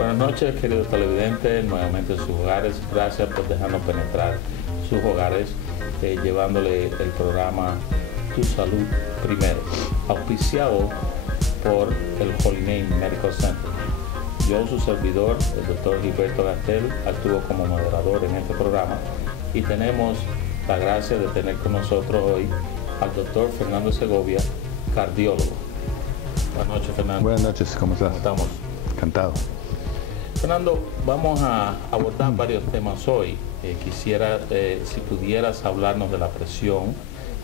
Buenas noches, queridos televidentes, nuevamente en sus hogares. Gracias por dejarnos penetrar sus hogares, llevándole el programa Tu Salud Primero, auspiciado por el Holy Name Medical Center. Yo, su servidor, el doctor Gilberto Gastel, actúo como moderador en este programa y tenemos la gracia de tener con nosotros hoy al doctor Fernando Segovia, cardiólogo. Buenas noches, Fernando. Buenas noches, ¿cómo estás? ¿Cómo estamos? Encantado. Fernando, vamos a abordar varios temas hoy. Quisiera, si pudieras hablarnos de la presión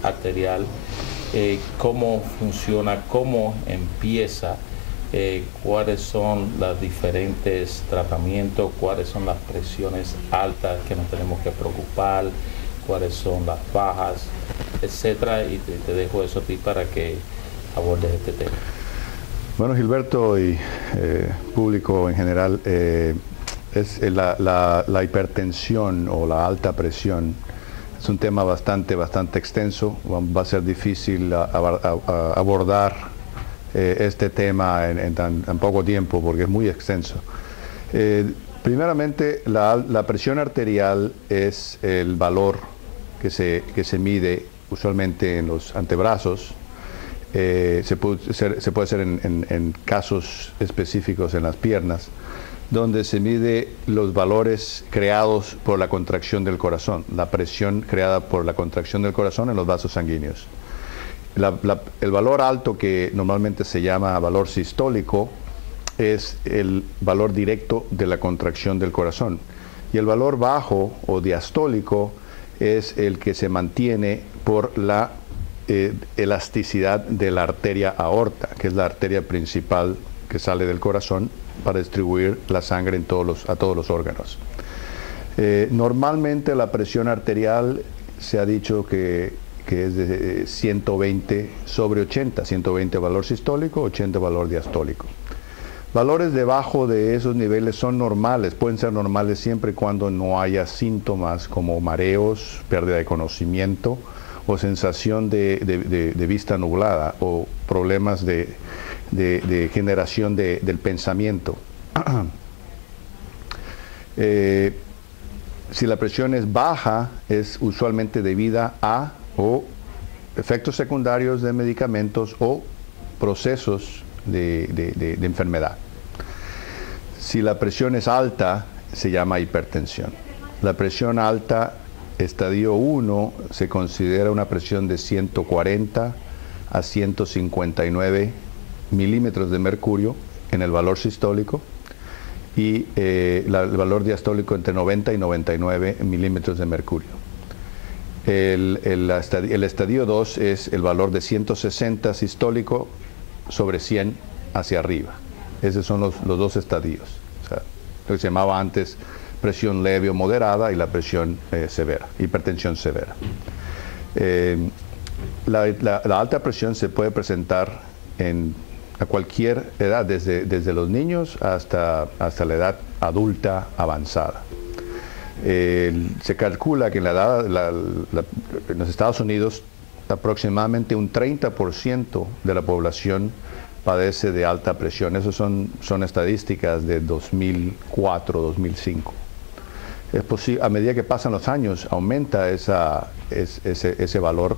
arterial, cómo funciona, cómo empieza, cuáles son los diferentes tratamientos, cuáles son las presiones altas que nos tenemos que preocupar, cuáles son las bajas, etcétera, y te dejo eso a ti para que abordes este tema. Bueno, Gilberto y público en general, la hipertensión o la alta presión es un tema bastante extenso. Va a ser difícil abordar este tema en tan poco tiempo porque es muy extenso. Primeramente, la presión arterial es el valor que se mide usualmente en los antebrazos. Se puede hacer en casos específicos en las piernas, donde se mide los valores creados por la contracción del corazón, la presión creada por la contracción del corazón en los vasos sanguíneos. El valor alto, que normalmente se llama valor sistólico, es el valor directo de la contracción del corazón. Y el valor bajo o diastólico es el que se mantiene por la elasticidad de la arteria aorta, que es la arteria principal que sale del corazón para distribuir la sangre a todos los órganos. Normalmente la presión arterial se ha dicho que es de 120 sobre 80, 120 valor sistólico, 80 valor diastólico. Valores debajo de esos niveles son normales, pueden ser normales siempre y cuando no haya síntomas como mareos, pérdida de conocimiento, o sensación de vista nublada, o problemas de generación del pensamiento. Si la presión es baja, es usualmente debida a o efectos secundarios de medicamentos o procesos de enfermedad. Si la presión es alta, se llama hipertensión. La presión alta, estadio 1, se considera una presión de 140 a 159 milímetros de mercurio en el valor sistólico y el valor diastólico entre 90 y 99 milímetros de mercurio. El estadio 2 es el valor de 160 sistólico sobre 100 hacia arriba. Esos son los dos estadios. O sea, lo que se llamaba antes presión leve o moderada y la presión severa, hipertensión severa. La alta presión se puede presentar a cualquier edad, desde los niños hasta la edad adulta avanzada. Se calcula que en los Estados Unidos aproximadamente un 30% de la población padece de alta presión. Esas son estadísticas de 2004, 2005. Es posible, a medida que pasan los años, aumenta ese valor,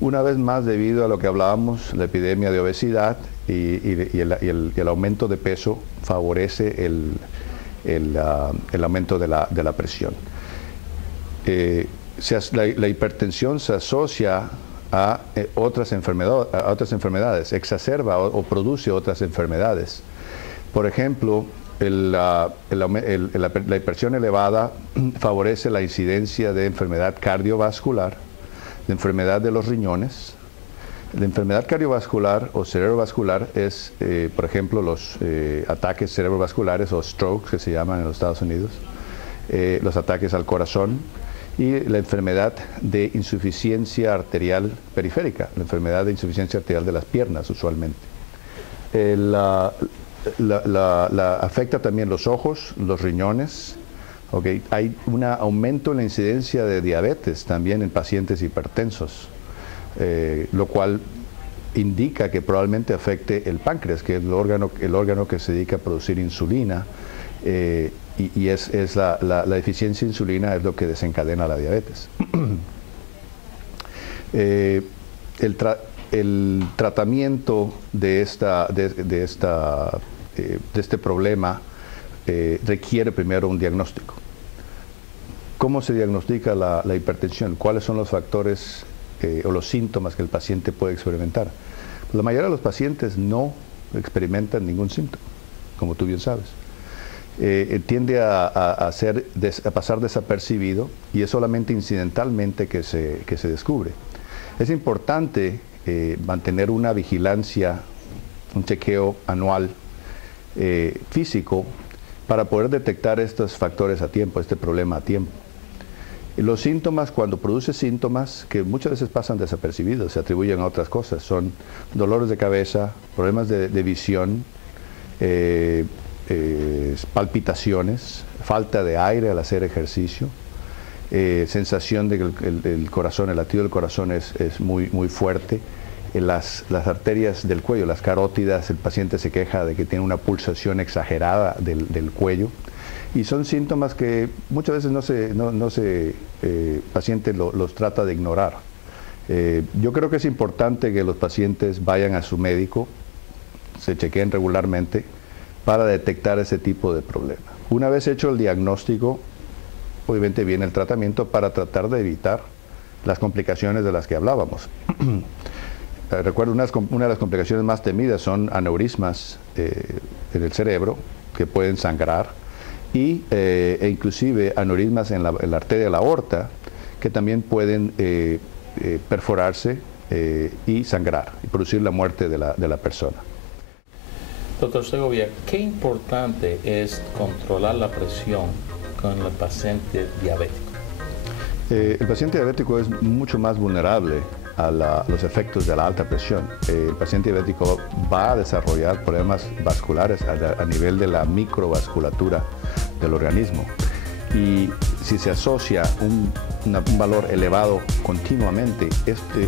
una vez más debido a lo que hablábamos, la epidemia de obesidad y el aumento de peso favorece el aumento de la presión. La hipertensión se asocia a otras enfermedades, exacerba o produce otras enfermedades. Por ejemplo, la hipertensión elevada favorece la incidencia de enfermedad cardiovascular, de enfermedad de los riñones. La enfermedad cardiovascular o cerebrovascular es, por ejemplo, los ataques cerebrovasculares o strokes, que se llaman en los Estados Unidos, los ataques al corazón, y la enfermedad de insuficiencia arterial periférica, la enfermedad de insuficiencia arterial de las piernas usualmente. Afecta también los ojos, los riñones. Hay un aumento en la incidencia de diabetes también en pacientes hipertensos, lo cual indica que probablemente afecte el páncreas, que es el órgano que se dedica a producir insulina, y es la deficiencia de insulina es lo que desencadena la diabetes. El tratamiento de este problema requiere primero un diagnóstico. ¿Cómo se diagnostica la hipertensión? ¿Cuáles son los factores o los síntomas que el paciente puede experimentar? La mayoría de los pacientes no experimentan ningún síntoma, como tú bien sabes. Tiende a pasar desapercibido y es solamente incidentalmente que se descubre. Es importante mantener una vigilancia, un chequeo anual físico para poder detectar estos factores a tiempo, este problema a tiempo. Los síntomas, cuando produce síntomas que muchas veces pasan desapercibidos, se atribuyen a otras cosas, son dolores de cabeza, problemas de visión, palpitaciones, falta de aire al hacer ejercicio, sensación de que el corazón, el latido del corazón es muy fuerte, las arterias del cuello, las carótidas, el paciente se queja de que tiene una pulsación exagerada del cuello, y son síntomas que muchas veces el paciente los trata de ignorar. Yo creo que es importante que los pacientes vayan a su médico, se chequeen regularmente para detectar ese tipo de problema. Una vez hecho el diagnóstico, obviamente viene el tratamiento para tratar de evitar las complicaciones de las que hablábamos. Recuerdo, una de las complicaciones más temidas son aneurismas en el cerebro, que pueden sangrar, e inclusive aneurismas en la arteria de la aorta, que también pueden perforarse y sangrar, y producir la muerte de la persona. Doctor Segovia, qué importante es controlar la presión con el paciente diabético. El paciente diabético es mucho más vulnerable a los efectos de la alta presión. El paciente diabético va a desarrollar problemas vasculares a nivel de la microvasculatura del organismo. Y si se asocia un valor elevado continuamente,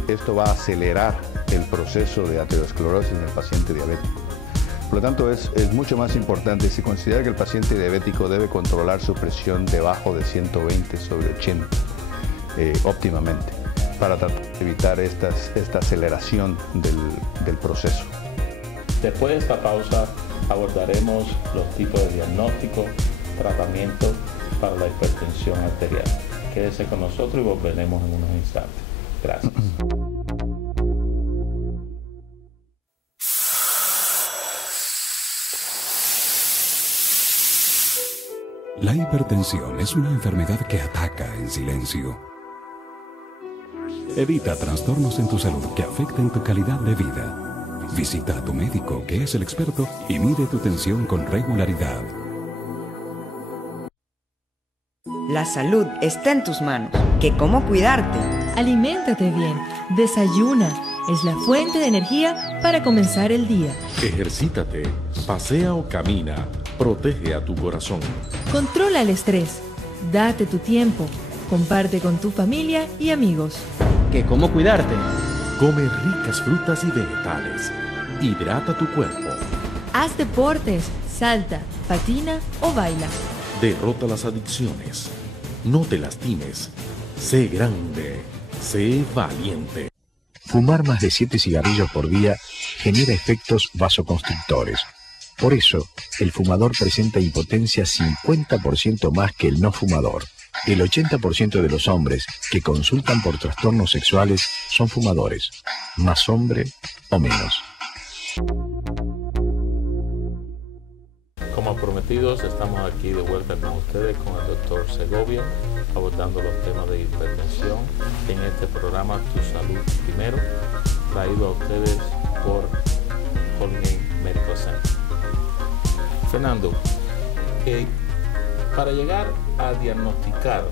esto va a acelerar el proceso de aterosclerosis en el paciente diabético. Por lo tanto, es mucho más importante. Se considera que el paciente diabético debe controlar su presión debajo de 120 sobre 80 óptimamente, para tratar de evitar esta aceleración del proceso. Después de esta pausa abordaremos los tipos de diagnóstico, tratamiento para la hipertensión arterial. Quédese con nosotros y volveremos en unos instantes. Gracias. La hipertensión es una enfermedad que ataca en silencio. Evita trastornos en tu salud que afecten tu calidad de vida. Visita a tu médico, que es el experto, y mide tu tensión con regularidad. La salud está en tus manos. ¿Qué cómo cuidarte? Aliméntate bien, desayuna. Es la fuente de energía para comenzar el día. Ejercítate, pasea o camina. Protege a tu corazón. Controla el estrés. Date tu tiempo. Comparte con tu familia y amigos. ¿Qué cómo cuidarte? Come ricas frutas y vegetales. Hidrata tu cuerpo. Haz deportes, salta, patina o baila. Derrota las adicciones. No te lastimes. Sé grande. Sé valiente. Fumar más de 7 cigarrillos por día genera efectos vasoconstrictores. Por eso, el fumador presenta impotencia 50% más que el no fumador. El 80% de los hombres que consultan por trastornos sexuales son fumadores, más hombre o menos. Como prometidos, estamos aquí de vuelta con ustedes con el doctor Segovia, abordando los temas de hipertensión en este programa Tu Salud Primero, traído a ustedes por Holguín Medical Center. Fernando, para llegar a diagnosticar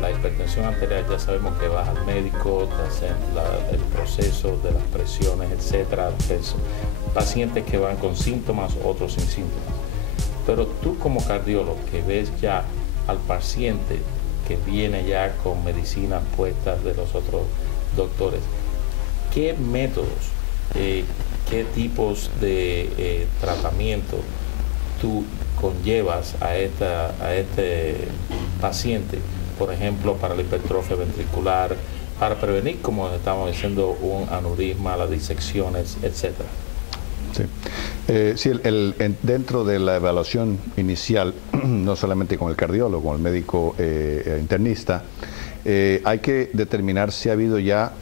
la hipertensión arterial, ya sabemos que vas al médico, te hacen el proceso de las presiones, etcétera, pacientes que van con síntomas, otros sin síntomas. Pero tú como cardiólogo que ves ya al paciente que viene ya con medicinas puestas de los otros doctores, ¿qué métodos qué tipos de tratamiento tú conllevas a este paciente, por ejemplo, para la hipertrofia ventricular, para prevenir, como estamos diciendo, un aneurisma, las disecciones, etcétera. Sí, sí dentro de la evaluación inicial, no solamente con el cardiólogo, con el médico internista, hay que determinar si ha habido ya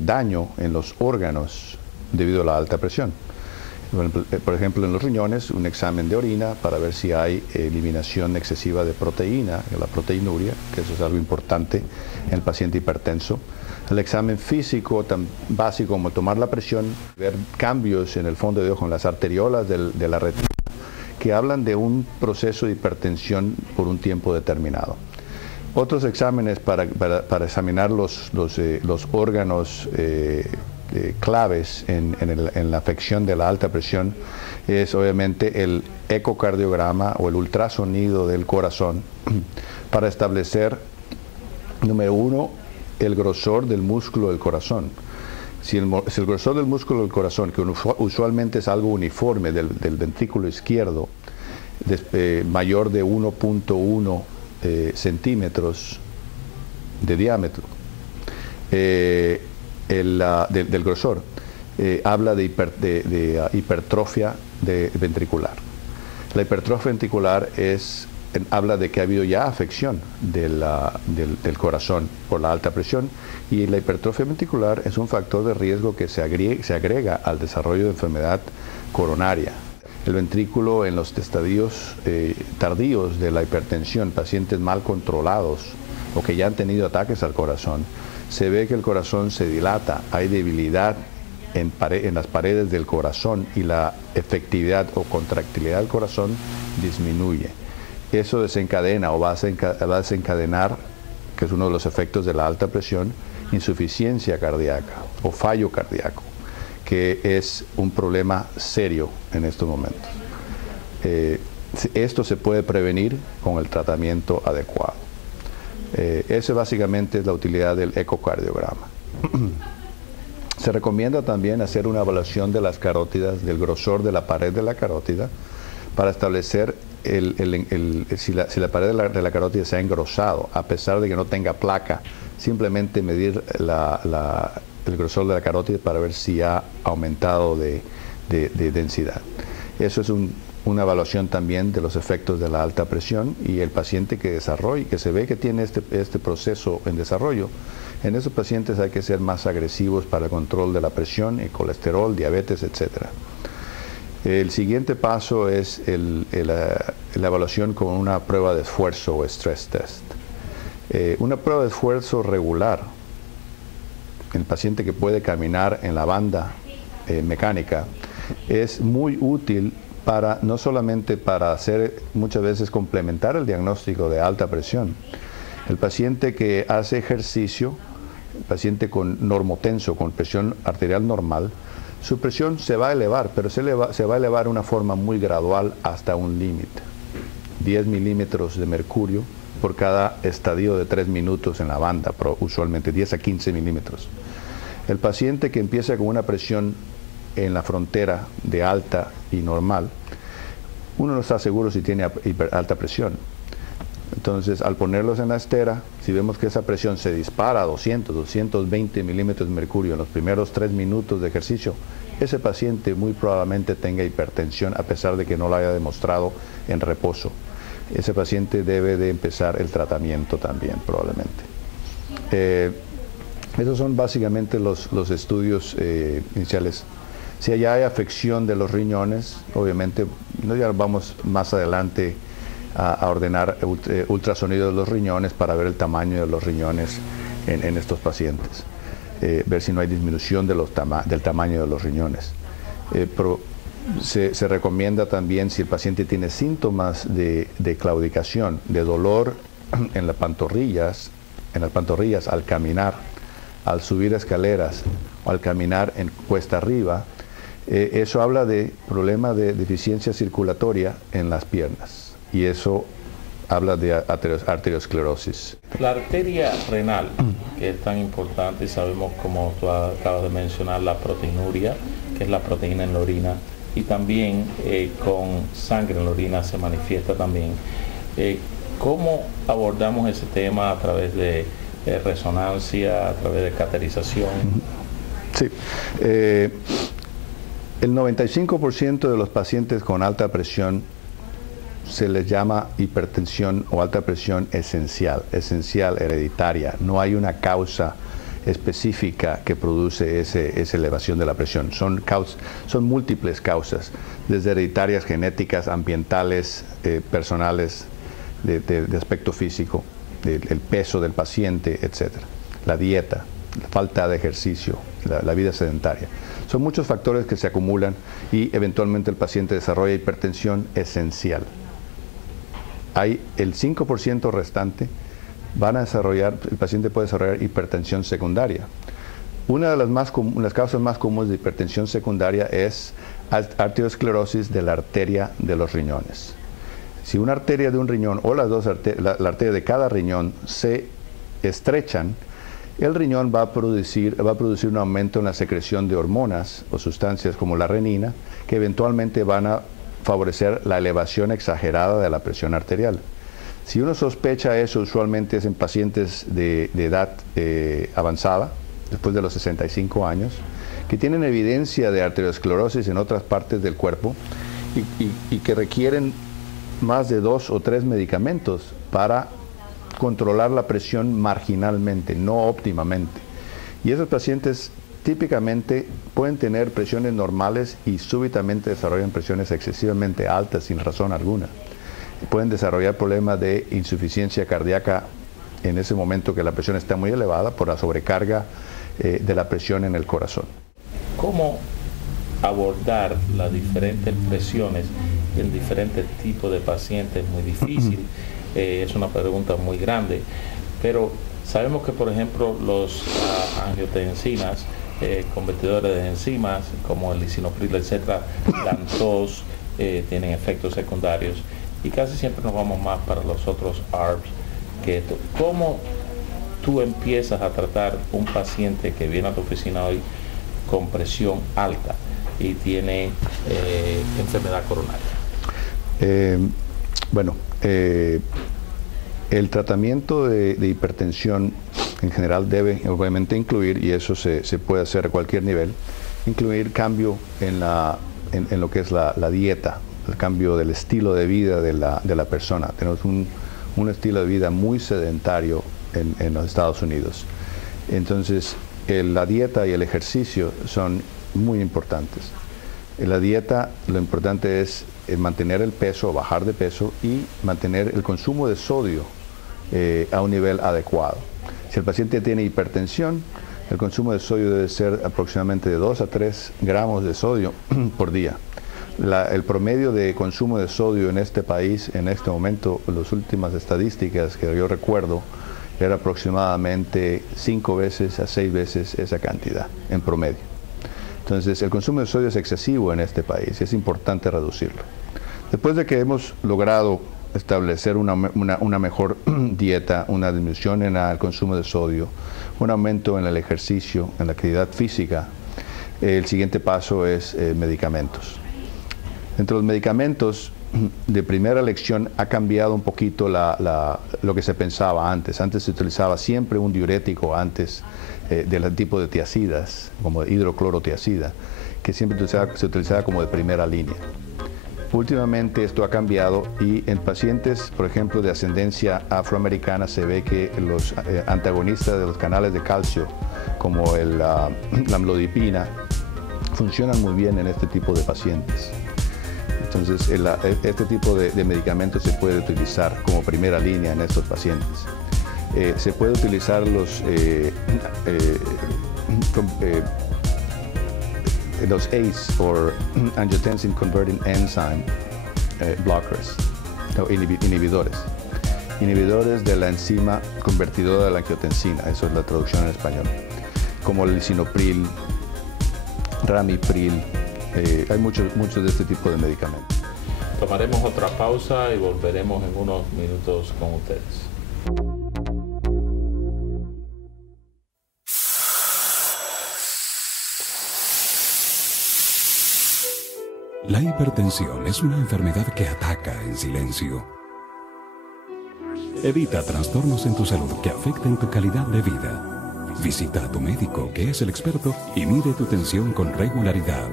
daño en los órganos debido a la alta presión. Por ejemplo, en los riñones, un examen de orina para ver si hay eliminación excesiva de proteína, la proteinuria, que eso es algo importante en el paciente hipertenso. El examen físico tan básico como tomar la presión, ver cambios en el fondo de ojo, en las arteriolas de la retina, que hablan de un proceso de hipertensión por un tiempo determinado. Otros exámenes para examinar los órganos claves en la afección de la alta presión es obviamente el ecocardiograma o el ultrasonido del corazón para establecer, número uno, el grosor del músculo del corazón. Si el grosor del músculo del corazón, que usualmente es algo uniforme del ventrículo izquierdo, mayor de 1.1 centímetros de diámetro, del grosor, habla de hipertrofia ventricular. La hipertrofia ventricular habla de que ha habido ya afección del corazón por la alta presión, y la hipertrofia ventricular es un factor de riesgo que se agrega al desarrollo de enfermedad coronaria. El ventrículo en los estadios tardíos de la hipertensión, pacientes mal controlados o que ya han tenido ataques al corazón, se ve que el corazón se dilata, hay debilidad en las paredes del corazón y la efectividad o contractilidad del corazón disminuye. Eso desencadena o va a desencadenar, que es uno de los efectos de la alta presión, insuficiencia cardíaca o fallo cardíaco, que es un problema serio en estos momentos. Esto se puede prevenir con el tratamiento adecuado. Esa básicamente es la utilidad del ecocardiograma. Se recomienda también hacer una evaluación de las carótidas, del grosor de la pared de la carótida, para establecer si la pared de la carótida se ha engrosado, a pesar de que no tenga placa. Simplemente medir el grosor de la carótida para ver si ha aumentado de densidad. Eso es una evaluación también de los efectos de la alta presión, y el paciente que se ve que tiene este proceso en desarrollo, en esos pacientes hay que ser más agresivos para el control de la presión, el colesterol, diabetes, etc. El siguiente paso es la evaluación con una prueba de esfuerzo o stress test. Una prueba de esfuerzo regular, el paciente que puede caminar en la banda mecánica, es muy útil no solamente para muchas veces complementar el diagnóstico de alta presión. El paciente que hace ejercicio, el paciente con normotenso, con presión arterial normal, su presión se va a elevar, pero se va a elevar de una forma muy gradual hasta un límite. 10 milímetros de mercurio por cada estadio de 3 minutos en la banda, pero usualmente 10 a 15 milímetros. El paciente que empieza con una presión en la frontera de alta y normal, uno no está seguro si tiene alta presión. Entonces, al ponerlos en la estera, si vemos que esa presión se dispara a 200, 220 milímetros de mercurio en los primeros 3 minutos de ejercicio, ese paciente muy probablemente tenga hipertensión, a pesar de que no lo haya demostrado en reposo. Ese paciente debe de empezar el tratamiento también, probablemente. Esos son básicamente los estudios iniciales. Si allá hay afección de los riñones, obviamente, ya vamos más adelante a ordenar ultrasonido de los riñones para ver el tamaño de los riñones en estos pacientes, ver si no hay disminución del tamaño de los riñones. Se recomienda también, si el paciente tiene síntomas de claudicación, de dolor en las pantorrillas al caminar, al subir escaleras o al caminar en cuesta arriba, eso habla de problema de deficiencia circulatoria en las piernas, y eso habla de arteriosclerosis. La arteria renal, que es tan importante, sabemos, como tú acabas de mencionar, la proteinuria, que es la proteína en la orina, y también con sangre en la orina se manifiesta también. ¿Cómo abordamos ese tema a través de resonancia, a través de cateterización? Sí. El 95% de los pacientes con alta presión se les llama hipertensión o alta presión esencial hereditaria. No hay una causa específica que produce esa elevación de la presión. Son múltiples causas, desde hereditarias, genéticas, ambientales, personales, de aspecto físico, el peso del paciente, etc. La dieta, la falta de ejercicio, la vida sedentaria. Son muchos factores que se acumulan y eventualmente el paciente desarrolla hipertensión esencial. Hay el 5% restante, el paciente puede desarrollar hipertensión secundaria. Una de las causas más comunes de hipertensión secundaria es arteriosclerosis de la arteria de los riñones. Si una arteria de un riñón o la arteria de cada riñón se estrechan, el riñón va a producir un aumento en la secreción de hormonas o sustancias como la renina, que eventualmente van a favorecer la elevación exagerada de la presión arterial. Si uno sospecha eso, usualmente es en pacientes de edad avanzada, después de los 65 años, que tienen evidencia de arteriosclerosis en otras partes del cuerpo y que requieren más de 2 o 3 medicamentos para controlar la presión marginalmente, no óptimamente. Y esos pacientes típicamente pueden tener presiones normales y súbitamente desarrollan presiones excesivamente altas sin razón alguna. Pueden desarrollar problemas de insuficiencia cardíaca en ese momento que la presión está muy elevada por la sobrecarga de la presión en el corazón. ¿Cómo abordar las diferentes presiones en diferentes tipos de pacientes? Es muy difícil, es una pregunta muy grande, pero sabemos que, por ejemplo, los angiotensinas, convertidores de enzimas como el lisinopril, etcétera, dan tos, tienen efectos secundarios y casi siempre nos vamos más para los otros ARBs que esto. ¿Cómo tú empiezas a tratar un paciente que viene a tu oficina hoy con presión alta y tiene enfermedad coronaria? El tratamiento de hipertensión en general debe obviamente incluir, y eso se puede hacer a cualquier nivel, incluir cambio en lo que es la dieta, el cambio del estilo de vida de la persona. Tenemos un estilo de vida muy sedentario en los Estados Unidos. Entonces, la dieta y el ejercicio son muy importantes. En la dieta lo importante es mantener el peso, bajar de peso y mantener el consumo de sodio a un nivel adecuado. Si el paciente tiene hipertensión, el consumo de sodio debe ser aproximadamente de 2 a 3 gramos de sodio por día. El promedio de consumo de sodio en este país, en este momento, las últimas estadísticas que yo recuerdo, era aproximadamente 5 veces a 6 veces esa cantidad en promedio. Entonces, el consumo de sodio es excesivo en este país y es importante reducirlo. Después de que hemos logrado establecer una mejor dieta, una disminución en el consumo de sodio, un aumento en el ejercicio, en la actividad física, el siguiente paso es medicamentos. Entre los medicamentos de primera elección ha cambiado un poquito lo que se pensaba antes. Antes se utilizaba siempre un diurético antes del tipo de tiacidas, como hidroclorotiacida, que siempre se utilizaba como de primera línea. Últimamente esto ha cambiado y en pacientes, por ejemplo, de ascendencia afroamericana, se ve que los antagonistas de los canales de calcio, como la amlodipina, funcionan muy bien en este tipo de pacientes. Entonces, este tipo de medicamentos se puede utilizar como primera línea en estos pacientes. Se puede utilizar los ACE, o Angiotensin Converting Enzyme blockers, o inhibidores de la enzima convertidora de la angiotensina, eso es la traducción en español, como el lisinopril, ramipril. Hay muchos de este tipo de medicamentos. Tomaremos otra pausa y volveremos en unos minutos con ustedes. La hipertensión es una enfermedad que ataca en silencio. Evita trastornos en tu salud que afecten tu calidad de vida. Visita a tu médico, que es el experto, y mide tu tensión con regularidad.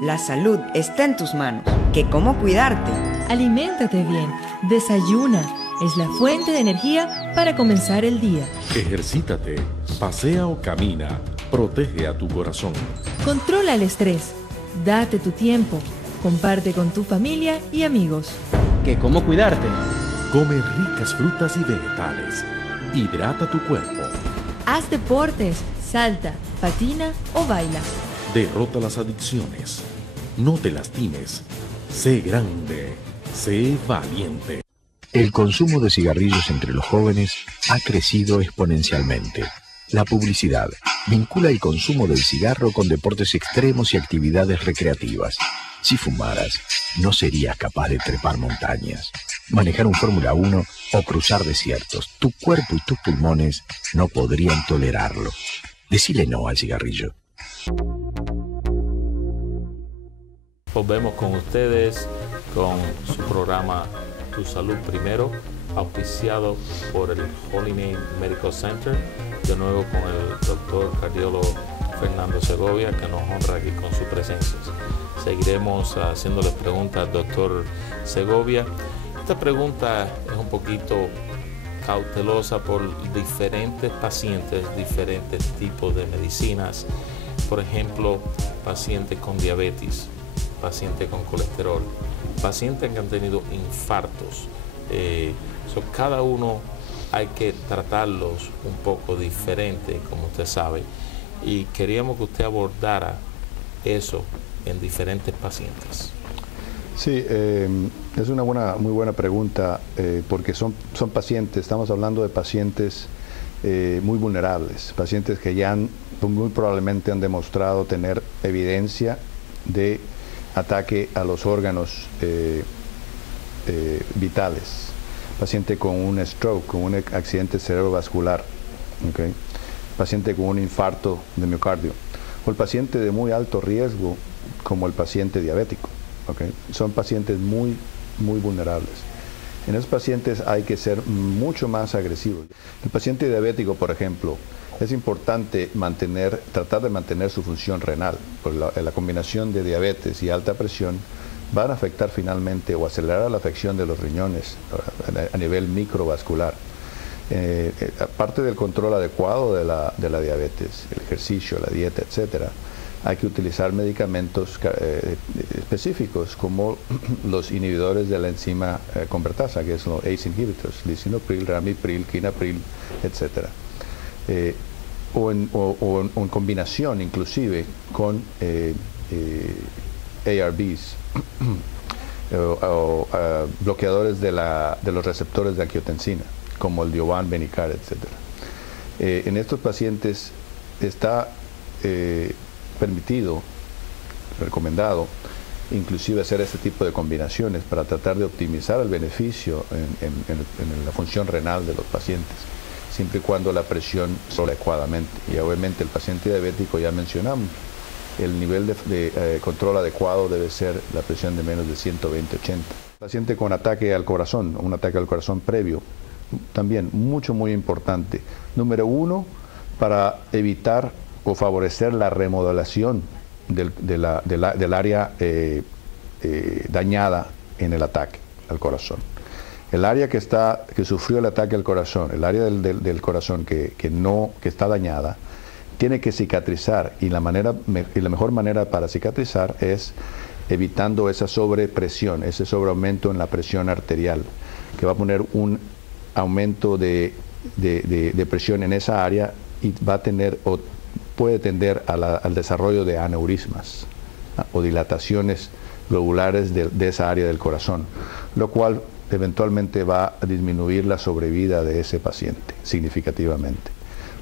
La salud está en tus manos. ¿Que cómo cuidarte? Aliméntate bien, desayuna, es la fuente de energía para comenzar el día. Ejercítate, pasea o camina, protege a tu corazón. Controla el estrés, date tu tiempo, comparte con tu familia y amigos. ¿Que cómo cuidarte? Come ricas frutas y vegetales. Hidrata tu cuerpo. Haz deportes, salta, patina o baila. Derrota las adicciones. No te lastimes. Sé grande. Sé valiente. El consumo de cigarrillos entre los jóvenes ha crecido exponencialmente. La publicidad vincula el consumo del cigarro con deportes extremos y actividades recreativas. Si fumaras, no serías capaz de trepar montañas, manejar un Fórmula 1 o cruzar desiertos. Tu cuerpo y tus pulmones no podrían tolerarlo. Decile no al cigarrillo. Volvemos con ustedes con su programa Tu Salud Primero, auspiciado por el Holy Name Medical Center, de nuevo con el doctor cardiólogo Fernando Segovia, que nos honra aquí con su presencia. Seguiremos haciéndole preguntas al doctor Segovia. Esta pregunta es un poquito cautelosa por diferentes pacientes, diferentes tipos de medicinas. Por ejemplo, pacientes con diabetes, pacientes con colesterol, pacientes que han tenido infartos. Cada uno hay que tratarlos un poco diferente, como usted sabe, y queríamos que usted abordara eso en diferentes pacientes. Sí, es una muy buena pregunta, porque son pacientes, estamos hablando de pacientes muy vulnerables, pacientes que ya muy probablemente han demostrado tener evidencia de ataque a los órganos vitales. Paciente con un stroke, con un accidente cerebrovascular, ¿okay? Paciente con un infarto de miocardio, o el paciente de muy alto riesgo, como el paciente diabético, ¿okay? Son pacientes muy vulnerables. En esos pacientes hay que ser mucho más agresivos. El paciente diabético, por ejemplo, es importante tratar de mantener su función renal, porque la combinación de diabetes y alta presión van a afectar finalmente o acelerar la afección de los riñones a nivel microvascular. Aparte del control adecuado de la diabetes, el ejercicio, la dieta, etcétera, hay que utilizar medicamentos específicos como los inhibidores de la enzima convertasa, que son los ACE inhibitors, lisinopril, ramipril, quinapril, etcétera. O en combinación inclusive con ARBs, bloqueadores de los receptores de angiotensina, como el Diovan, Benicar, etc. En estos pacientes está permitido, recomendado, inclusive hacer este tipo de combinaciones para tratar de optimizar el beneficio en la función renal de los pacientes, siempre y cuando la presión sea adecuadamente. Y obviamente el paciente diabético, ya mencionamos, el nivel de control adecuado debe ser la presión de menos de 120/80. Paciente con ataque al corazón, un ataque al corazón previo, también muy importante. Número 1, para evitar o favorecer la remodelación del área dañada en el ataque al corazón. El área que sufrió el ataque al corazón, el área del corazón que está dañada, tiene que cicatrizar, y la mejor manera para cicatrizar es evitando esa sobrepresión, ese sobreaumento en la presión arterial, que va a poner un aumento de presión en esa área y va a tener o puede tender al desarrollo de aneurismas o dilataciones globulares de esa área del corazón, lo cual eventualmente va a disminuir la sobrevida de ese paciente significativamente.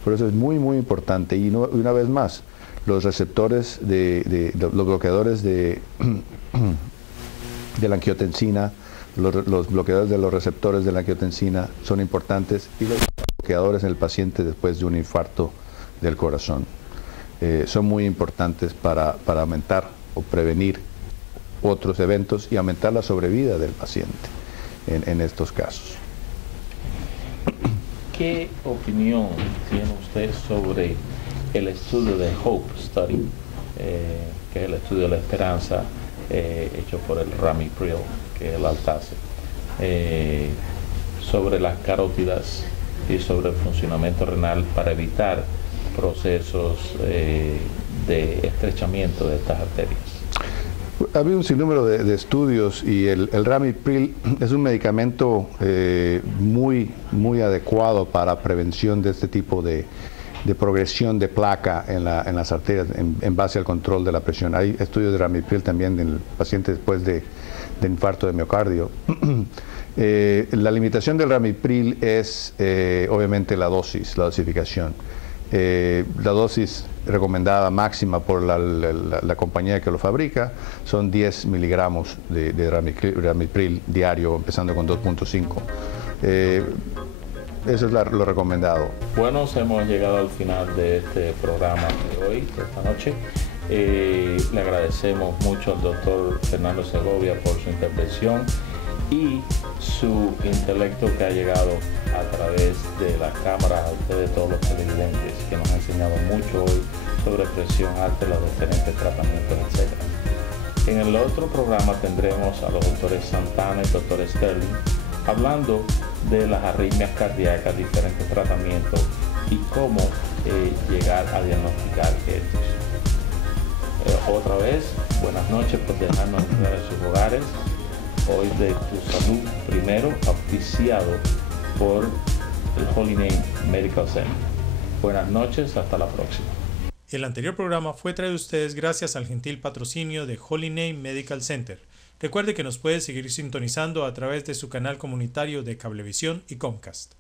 Por eso es muy importante. Y una vez más, los receptores los bloqueadores de de la angiotensina, los bloqueadores de los receptores de la angiotensina son importantes, y los bloqueadores en el paciente después de un infarto del corazón son muy importantes para aumentar o prevenir otros eventos y aumentar la sobrevida del paciente en estos casos. ¿Qué opinión tiene usted sobre el estudio de Hope Study, que es el estudio de la esperanza hecho por el Ramipril, que es el Altase, sobre las carótidas y sobre el funcionamiento renal para evitar procesos de estrechamiento de estas arterias? Ha habido un sinnúmero de estudios, y el Ramipril es un medicamento muy adecuado para prevención de este tipo de progresión de placa en las arterias en base al control de la presión. Hay estudios de Ramipril también en el paciente después de infarto de miocardio. La limitación del Ramipril es obviamente la dosificación. La dosis recomendada máxima por la compañía que lo fabrica son 10 miligramos de Ramipril diario, empezando con 2.5. Eso es lo recomendado. Bueno, hemos llegado al final de este programa de hoy, de esta noche. Le agradecemos mucho al doctor Fernando Segovia por su intervención y su intelecto que ha llegado a través de las cámaras a ustedes, todos los televidentes, que nos ha enseñado mucho hoy sobre presión alta, los diferentes tratamientos, etc. En el otro programa tendremos a los doctores Santana y doctor Sterling hablando de las arritmias cardíacas, diferentes tratamientos y cómo llegar a diagnosticar estos. Otra vez, buenas noches por dejarnos entrar en sus hogares. Hoy de Tu Salud Primero, auspiciado por el Holy Name Medical Center. Buenas noches, hasta la próxima. El anterior programa fue traído a ustedes gracias al gentil patrocinio de Holy Name Medical Center. Recuerde que nos puede seguir sintonizando a través de su canal comunitario de Cablevisión y Comcast.